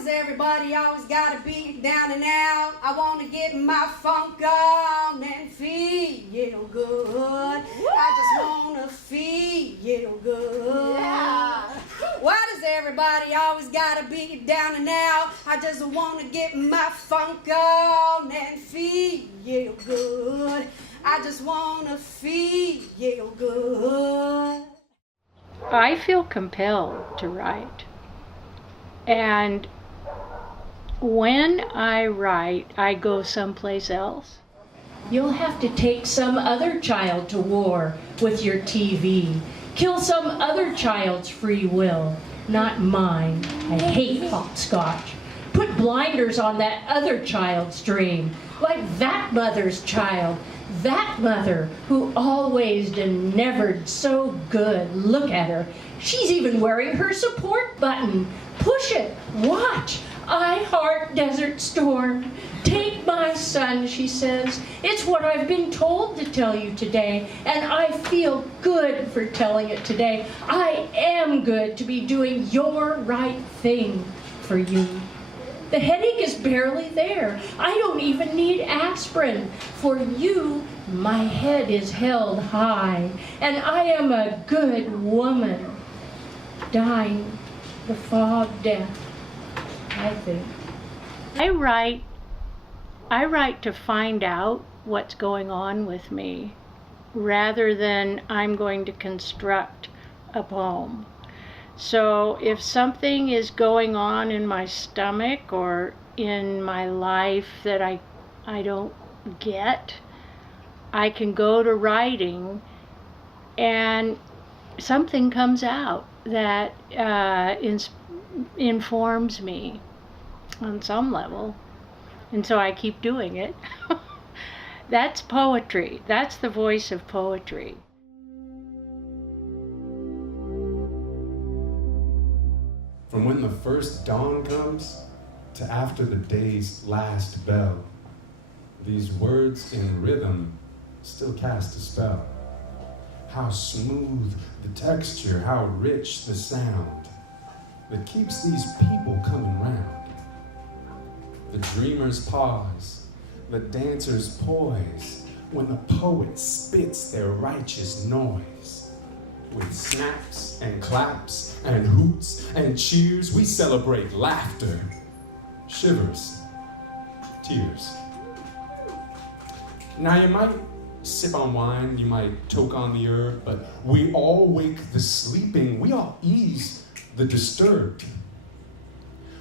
does everybody always gotta be down and out? I wanna get my funk on and feel good. I just wanna feel good. Yeah. Why does everybody always gotta be down and out? I just wanna get my funk on and feel good. I just wanna feel good. I feel compelled to write. And when I write, I go someplace else. You'll have to take some other child to war with your TV. Kill some other child's free will, not mine. I hate hopscotch. Put blinders on that other child's dream, like that mother's child. That mother who always nevered so good. Look at her. She's even wearing her support button. Push it. Watch. I heart Desert Storm. Take my son, she says. It's what I've been told to tell you today, and I feel good for telling it today. I am good to be doing your right thing for you. The headache is barely there. I don't even need aspirin. For you, my head is held high, and I am a good woman. Dying the fog death, I think. I write to find out what's going on with me rather than I'm going to construct a poem. So if something is going on in my stomach or in my life that I don't get, I can go to writing and something comes out that informs me on some level. And so I keep doing it. That's poetry. That's the voice of poetry. From when the first dawn comes to after the day's last bell, these words in rhythm still cast a spell. How smooth the texture, how rich the sound that keeps these people coming round. The dreamers pause, the dancers poise, when the poet spits their righteous noise. With snaps and claps and hoots and cheers, we celebrate laughter, shivers, tears. Now you might sip on wine, you might choke on the herb, but we all wake the sleeping, we all ease the disturbed.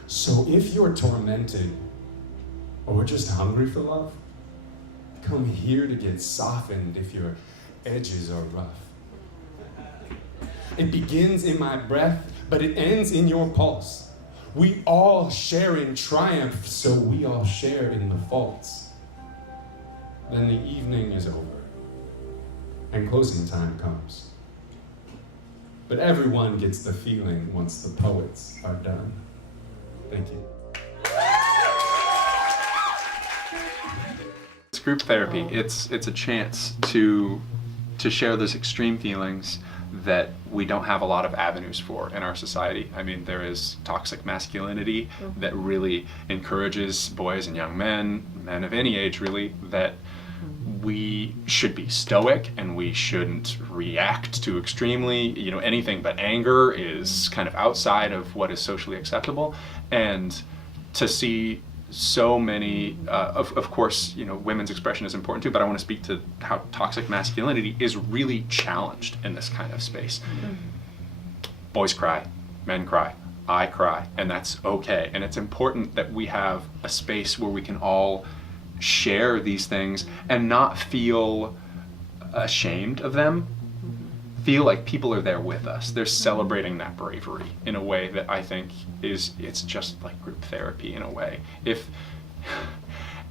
So if you're tormented or just hungry for love, come here to get softened if your edges are rough. It begins in my breath, but it ends in your pulse. We all share in triumph, so we all share in the faults. Then the evening is over, and closing time comes. But everyone gets the feeling once the poets are done. Thank you. It's group therapy. It's a chance to share those extreme feelings that we don't have a lot of avenues for in our society. I mean, there is toxic masculinity that really encourages boys and young men of any age really, that we should be stoic and we shouldn't react too extremely. You know, anything but anger is kind of outside of what is socially acceptable. And to see so many, of course, you know, women's expression is important too, but I want to speak to how toxic masculinity is really challenged in this kind of space. Boys cry, men cry, I cry, and that's okay. And it's important that we have a space where we can all share these things and not feel ashamed of them. Feel like people are there with us. They're celebrating that bravery in a way that I think it's just like group therapy in a way. If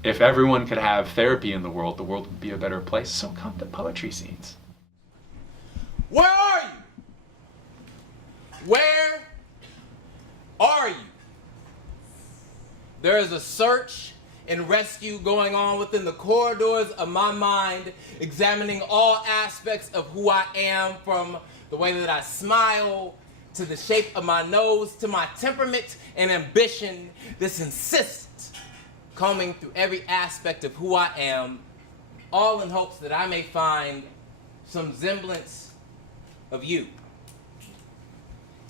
everyone could have therapy in the world would be a better place. So come to poetry scenes. Where are you? Where are you? There is a search and rescue going on within the corridors of my mind, examining all aspects of who I am, from the way that I smile to the shape of my nose, to my temperament and ambition, this insists combing through every aspect of who I am, all in hopes that I may find some semblance of you.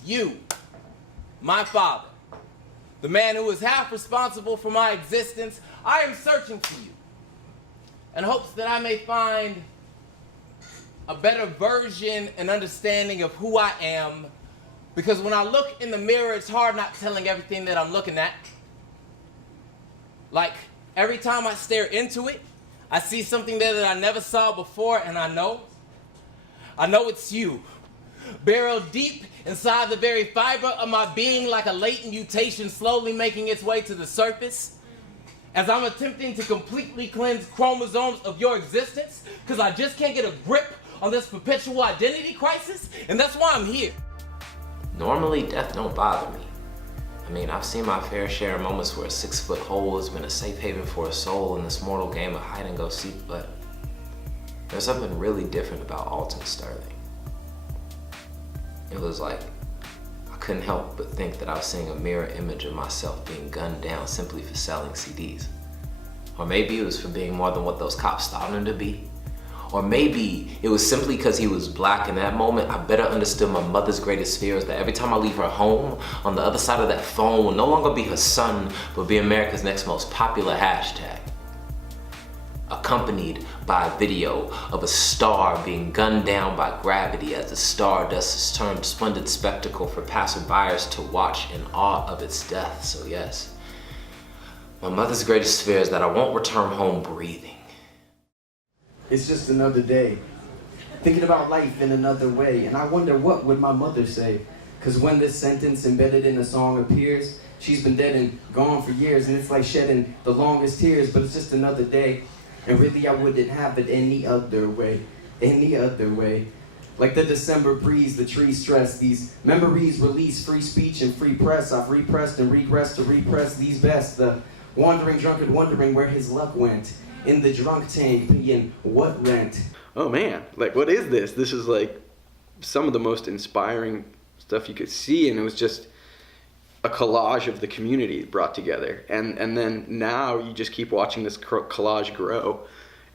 You, my father, the man who is half responsible for my existence. I am searching for you in hopes that I may find a better version and understanding of who I am, because when I look in the mirror, it's hard not telling everything that I'm looking at. Like, every time I stare into it, I see something there that I never saw before, and I know it's you, buried deep inside the very fiber of my being, like a latent mutation slowly making its way to the surface, as I'm attempting to completely cleanse chromosomes of your existence, because I just can't get a grip on this perpetual identity crisis, and that's why I'm here. Normally, death don't bother me. I mean, I've seen my fair share of moments where a 6-foot hole has been a safe haven for a soul in this mortal game of hide and go seek, but there's something really different about Alton Sterling. It was like, I couldn't help but think that I was seeing a mirror image of myself being gunned down simply for selling CDs. Or maybe it was for being more than what those cops thought him to be. Or maybe it was simply because he was black in that moment. I better understood my mother's greatest fear is that every time I leave her home, on the other side of that phone will no longer be her son, but be America's next most popular hashtag. Accompanied by a video of a star being gunned down by gravity as the stardust is turned splendid spectacle for passerbyers to watch in awe of its death. So yes, my mother's greatest fear is that I won't return home breathing. It's just another day, thinking about life in another way, and I wonder what would my mother say, because when this sentence embedded in a song appears, she's been dead and gone for years, and it's like shedding the longest tears, but it's just another day, and really I wouldn't have it any other way. Like the December breeze, the trees stress, these memories release free speech and free press. I've repressed and regressed to repress these best, the wandering drunkard wondering where his luck went. In the drunk tank, paying what rent? Oh man, like what is this? This is like some of the most inspiring stuff you could see, and it was just a collage of the community brought together. And then now you just keep watching this collage grow,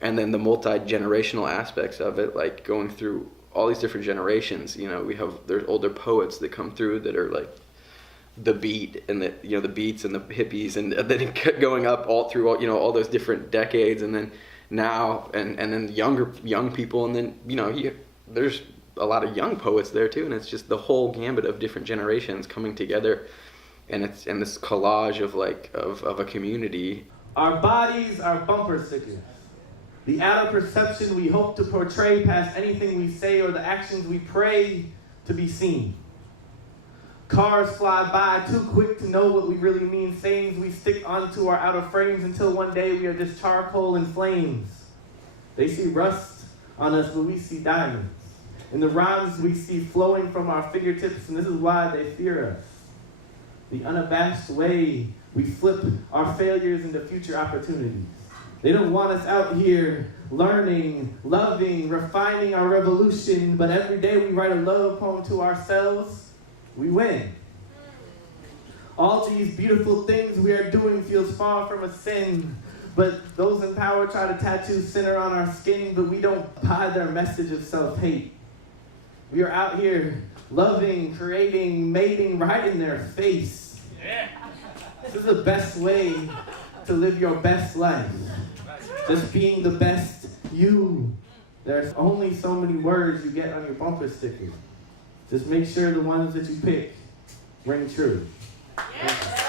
and then the multi-generational aspects of it, like going through all these different generations. You know, there's older poets that come through that are like the beat and the beats and the hippies, and then going up all through all those different decades, and then now and then young people, and then there's a lot of young poets there too, and it's just the whole gambit of different generations coming together, and this collage of a community. Our bodies are bumper stickers, the outer perception we hope to portray past anything we say or the actions we pray to be seen. Cars fly by too quick to know what we really mean, sayings we stick onto our outer frames until one day we are just charcoal and flames. They see rust on us, but we see diamonds. In the rhymes we see flowing from our fingertips, and this is why they fear us. The unabashed way we flip our failures into future opportunities. They don't want us out here learning, loving, refining our revolution, but every day we write a love poem to ourselves. We win. All these beautiful things we are doing feels far from a sin, but those in power try to tattoo sinner on our skin, but we don't buy their message of self-hate. We are out here loving, creating, mating right in their face. Yeah. This is the best way to live your best life. Just being the best you. There's only so many words you get on your bumper sticker. Just make sure the ones that you pick ring true. Yes.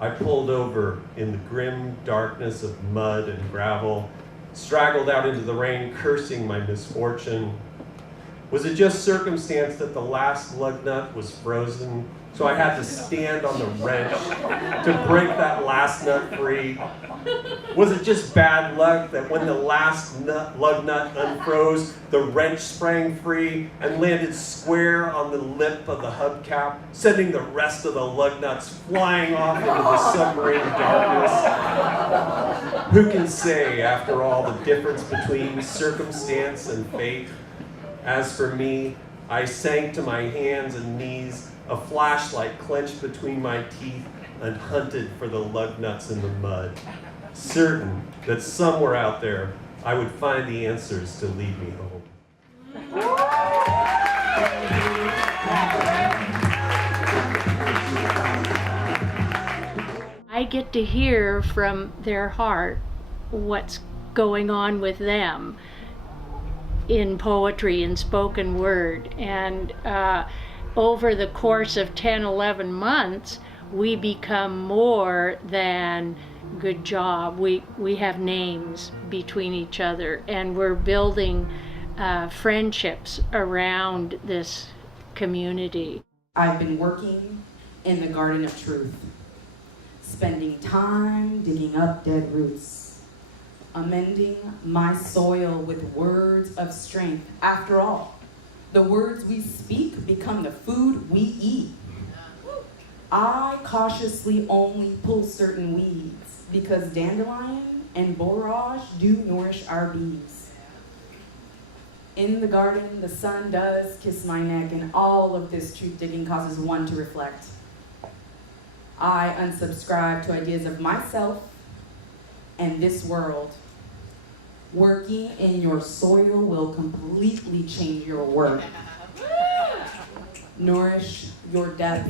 I pulled over in the grim darkness of mud and gravel, straggled out into the rain, cursing my misfortune. Was it just circumstance that the last lug nut was frozen, so I had to stand on the wrench to break that last nut free? Was it just bad luck that when the last lug nut unfroze, the wrench sprang free and landed square on the lip of the hubcap, sending the rest of the lug nuts flying off into the submarine darkness? Who can say, after all, the difference between circumstance and fate? As for me, I sank to my hands and knees, a flashlight clenched between my teeth, and hunted for the lug nuts in the mud, certain that somewhere out there I would find the answers to lead me home. I get to hear from their heart what's going on with them in poetry and spoken word. And over the course of 10, 11 months, we become more than good job. We have names between each other, and we're building friendships around this community. I've been working in the garden of truth, spending time digging up dead roots, amending my soil with words of strength. After all, the words we speak become the food we eat. I cautiously only pull certain weeds because dandelion and borage do nourish our bees. In the garden, the sun does kiss my neck, and all of this truth digging causes one to reflect. I unsubscribe to ideas of myself and this world. Working in your soil will completely change your work. Nourish your depth,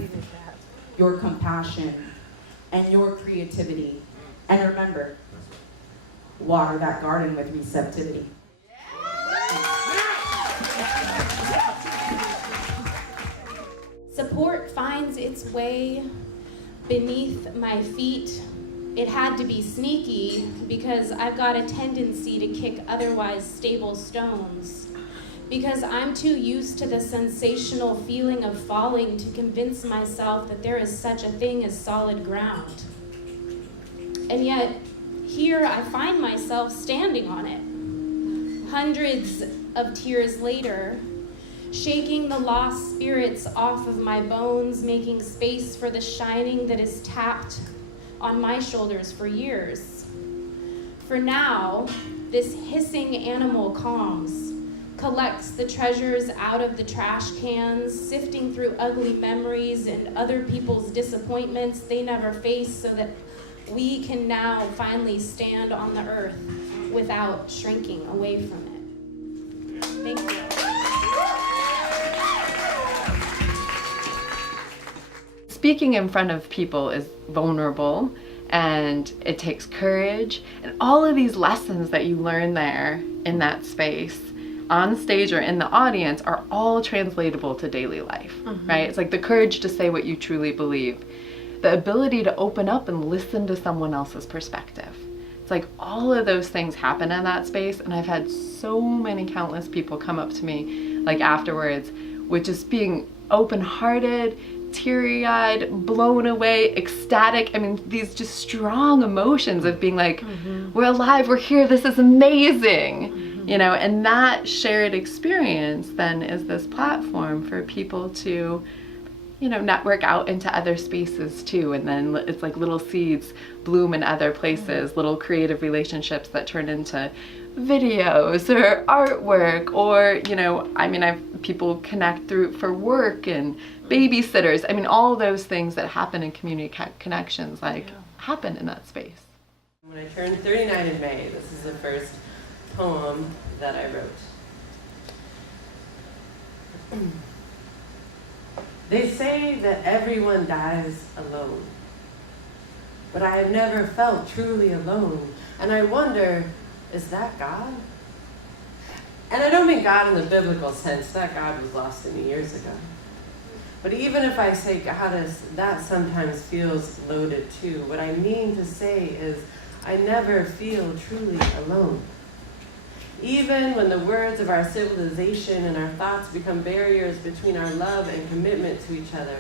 your compassion, and your creativity. And remember, water that garden with receptivity. Support finds its way beneath my feet. It had to be sneaky because I've got a tendency to kick otherwise stable stones. Because I'm too used to the sensational feeling of falling to convince myself that there is such a thing as solid ground. And yet, here I find myself standing on it. Hundreds of tears later, shaking the lost spirits off of my bones, making space for the shining that is tapped on my shoulders for years. For now, this hissing animal calms, collects the treasures out of the trash cans, sifting through ugly memories and other people's disappointments they never faced, so that we can now finally stand on the earth without shrinking away from it. Thank you. Speaking in front of people is vulnerable, and it takes courage, and all of these lessons that you learn there in that space, on stage or in the audience, are all translatable to daily life, right? It's like the courage to say what you truly believe, the ability to open up and listen to someone else's perspective. It's like all of those things happen in that space, and I've had so many countless people come up to me like afterwards with just being open-hearted, teary-eyed, blown away, ecstatic. I mean, these just strong emotions of being like, we're alive, we're here, this is amazing. You know, and that shared experience then is this platform for people to, you know, network out into other spaces too. And then it's like little seeds bloom in other places, little creative relationships that turn into videos or artwork, or, you know, I mean, people connect through for work and babysitters. I mean, all those things that happen in community connections, like, happen in that space. When I turned 39 in May, this is the first poem that I wrote. They say that everyone dies alone, but I have never felt truly alone, and I wonder, is that God? And I don't mean God in the biblical sense, that God was lost in me years ago. But even if I say goddess, that sometimes feels loaded too. What I mean to say is, I never feel truly alone. Even when the words of our civilization and our thoughts become barriers between our love and commitment to each other.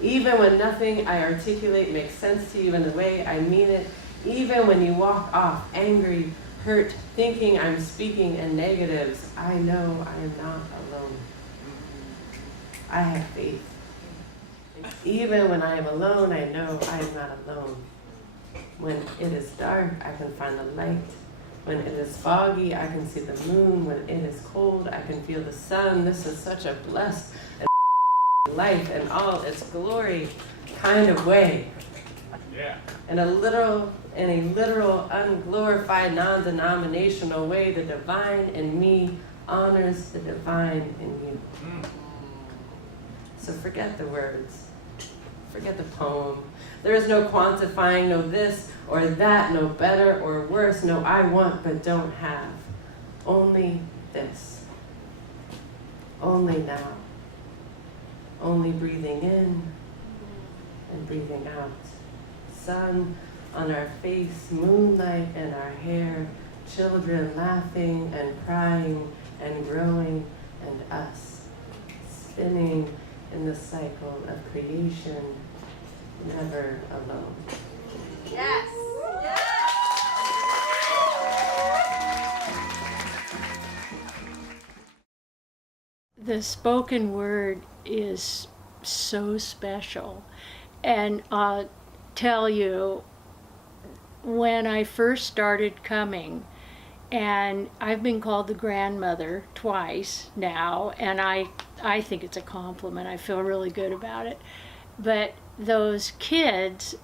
Even when nothing I articulate makes sense to you in the way I mean it. Even when you walk off angry, hurt, thinking I'm speaking in negatives, I know I am not alone. I have faith. Even when I am alone, I know I am not alone. When it is dark, I can find the light. When it is foggy, I can see the moon. When it is cold, I can feel the sun. This is such a blessed and life in all its glory kind of way. Yeah. In a literal, unglorified, non-denominational way, the divine in me honors the divine in you. So forget the words. Forget the poem. There is no quantifying, no this or that, no better or worse, no I want but don't have. Only this. Only now. Only breathing in and breathing out. Sun on our face, moonlight in our hair, children laughing and crying and growing, and us spinning in the cycle of creation, never alone. Yes. The spoken word is so special. And I'll tell you, when I first started coming, and I've been called the grandmother twice now, and I think it's a compliment. I feel really good about it. But those kids,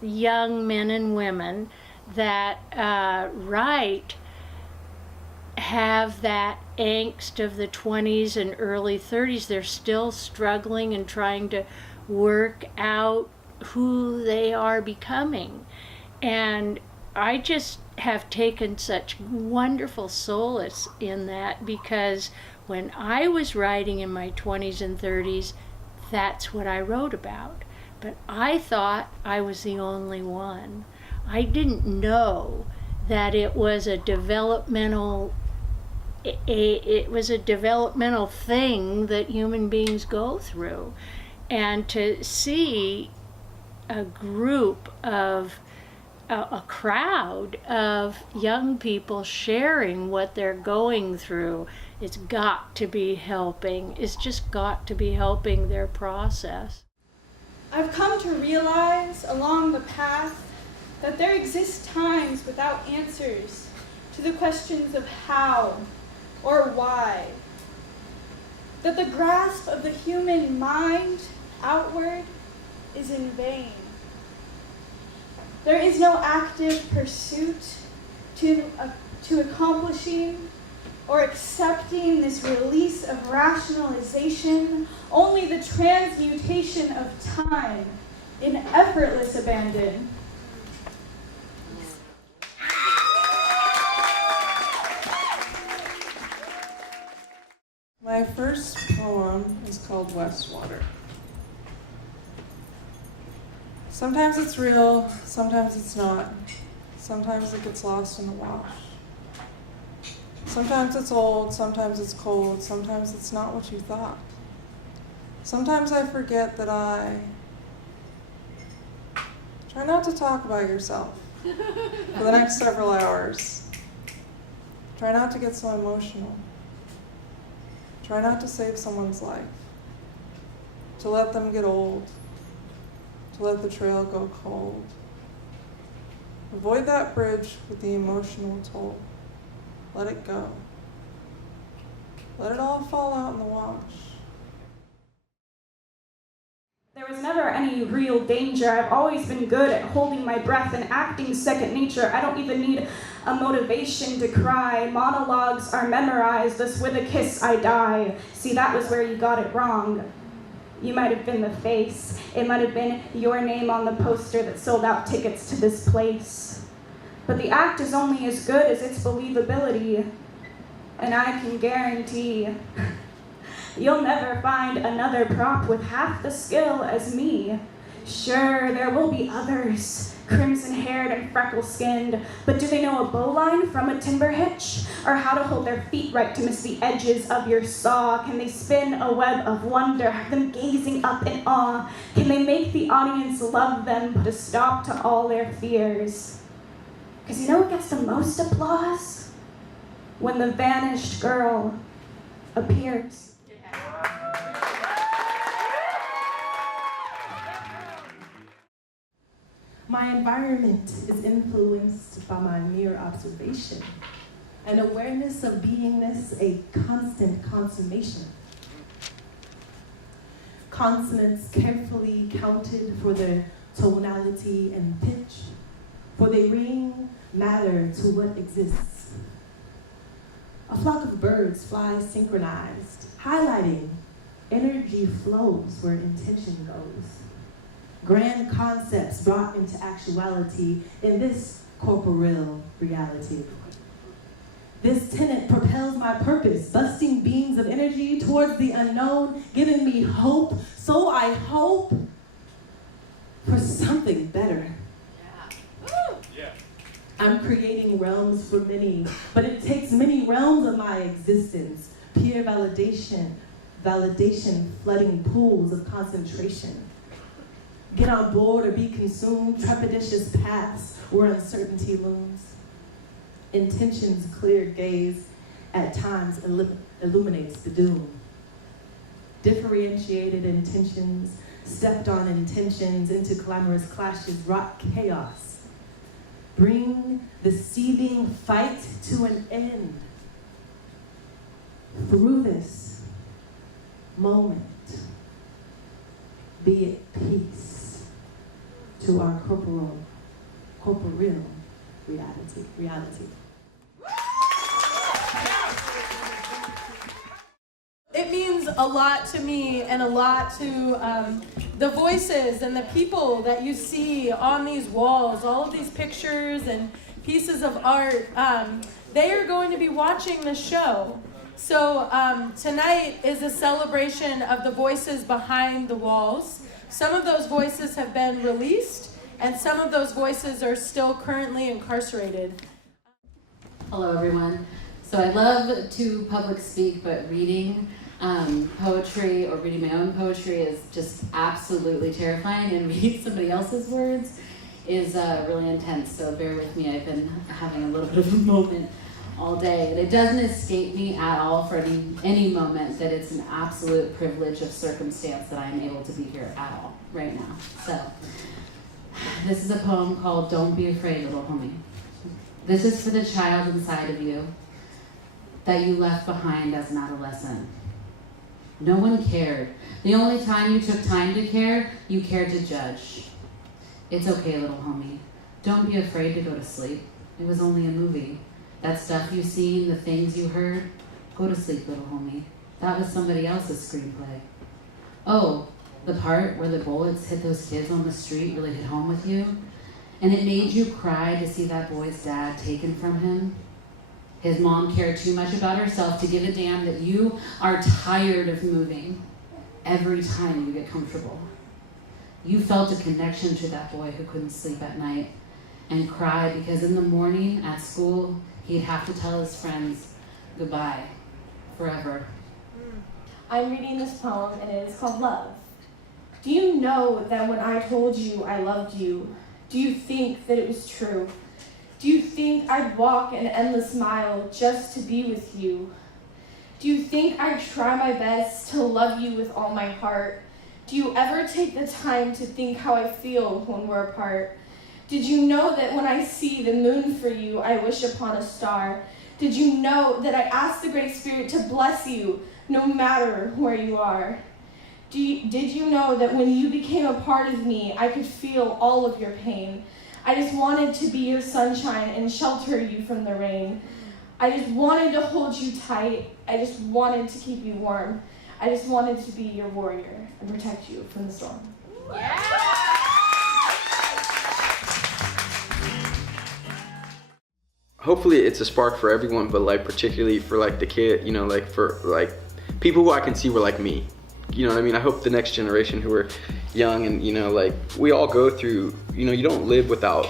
young men and women that write, have that angst of the 20s and early 30s. They're still struggling and trying to work out who they are becoming. And I just have taken such wonderful solace in that, because when I was writing in my 20s and 30s, that's what I wrote about. But I thought I was the only one. I didn't know that it was a developmental thing that human beings go through. And to see a group of a crowd of young people sharing what they're going through, it's got to be helping. It's just got to be helping their process. I've come to realize along the path that there exist times without answers to the questions of how or why. That the grasp of the human mind outward is in vain. There is no active pursuit to accomplishing or accepting this release of rationalization, only the transmutation of time in effortless abandon. My first poem is called Westwater. Sometimes it's real, sometimes it's not. Sometimes it gets lost in the wash. Sometimes it's old, sometimes it's cold, sometimes it's not what you thought. Sometimes I forget that I try not to talk about yourself for the next several hours. Try not to get so emotional. Try not to save someone's life. To let them get old. To let the trail go cold. Avoid that bridge with the emotional toll. Let it go. Let it all fall out in the wash. There was never any real danger. I've always been good at holding my breath and acting second nature. I don't even need a motivation to cry. Monologues are memorized, thus with a kiss I die. See, that was where you got it wrong. You might have been the face. It might have been your name on the poster that sold out tickets to this place. But the act is only as good as its believability. And I can guarantee you'll never find another prop with half the skill as me. Sure, there will be others, crimson-haired and freckle-skinned, but do they know a bowline from a timber hitch? Or how to hold their feet right to miss the edges of your saw? Can they spin a web of wonder, have them gazing up in awe? Can they make the audience love them, put a stop to all their fears? 'Cause you know what gets the most applause? When the vanished girl appears. My environment is influenced by my mere observation. An awareness of beingness, a constant consummation. Consonants carefully counted for their tonality and pitch, for they ring matter to what exists. A flock of birds fly synchronized, highlighting energy flows where intention goes. Grand concepts brought into actuality in this corporeal reality. This tenet propels my purpose, busting beams of energy towards the unknown, giving me hope. So I hope for something better. I'm creating realms for many, but it takes many realms of my existence. Peer validation flooding pools of concentration. Get on board or be consumed, trepidatious paths where uncertainty looms. Intention's clear gaze at times illuminates the doom. Differentiated intentions, stepped on intentions into glamorous clashes, wrought chaos. Bring the seething fight to an end. Through this moment, be it peace to our corporeal reality. It means a lot to me and a lot to the voices and the people that you see on these walls, all of these pictures and pieces of art. They are going to be watching the show. So tonight is a celebration of the voices behind the walls. Some of those voices have been released, and some of those voices are still currently incarcerated. Hello, everyone. So I love to public speak, but reading poetry or reading my own poetry is just absolutely terrifying, and reading somebody else's words is really intense. So bear with me, I've been having a little bit of a moment all day. And it doesn't escape me at all for any moment that it's an absolute privilege of circumstance that I'm able to be here at all right now. So this is a poem called Don't Be Afraid, Little Homie. This is for the child inside of you that you left behind as an adolescent. No one cared. The only time you took time to care, you cared to judge. It's okay, little homie. Don't be afraid to go to sleep. It was only a movie. That stuff you seen, the things you heard, go to sleep, little homie. That was somebody else's screenplay. Oh, the part where the bullets hit those kids on the street really hit home with you? And it made you cry to see that boy's dad taken from him? His mom cared too much about herself to give a damn that you are tired of moving every time you get comfortable. You felt a connection to that boy who couldn't sleep at night and cry because in the morning at school, he'd have to tell his friends goodbye forever. I'm reading this poem and it is called Love. Do you know that when I told you I loved you, do you think that it was true? Do you think I'd walk an endless mile just to be with you? Do you think I'd try my best to love you with all my heart? Do you ever take the time to think how I feel when we're apart? Did you know that when I see the moon for you, I wish upon a star? Did you know that I ask the Great Spirit to bless you no matter where you are? Did you know that when you became a part of me, I could feel all of your pain? I just wanted to be your sunshine and shelter you from the rain. I just wanted to hold you tight. I just wanted to keep you warm. I just wanted to be your warrior and protect you from the storm. Yeah! Hopefully it's a spark for everyone, but like particularly for like the kid, you know, like for like people who I can see were like me. You know what I mean? I hope the next generation who are young and, you know, like we all go through, you know, you don't live without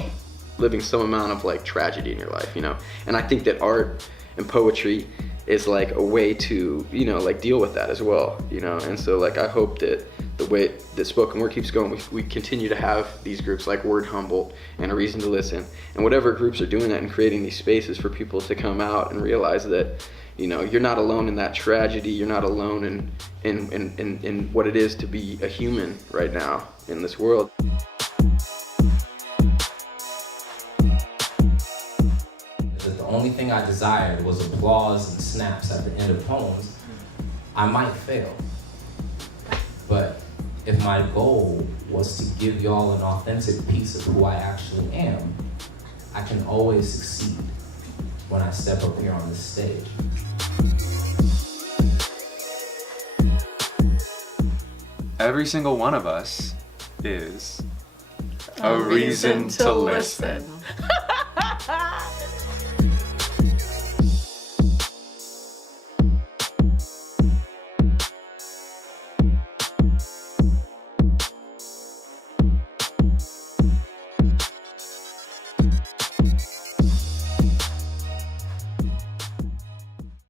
living some amount of like tragedy in your life, you know? And I think that art and poetry is like a way to, you know, like deal with that as well, you know? And so like I hope that the way that spoken word keeps going, we continue to have these groups like Word Humboldt and A Reason to Listen, and whatever groups are doing that and creating these spaces for people to come out and realize that, you know, you're not alone in that tragedy, you're not alone in what it is to be a human right now in this world. only thing I desired was applause and snaps at the end of poems, I might fail. But if my goal was to give y'all an authentic piece of who I actually am, I can always succeed when I step up here on this stage. Every single one of us is a reason to listen.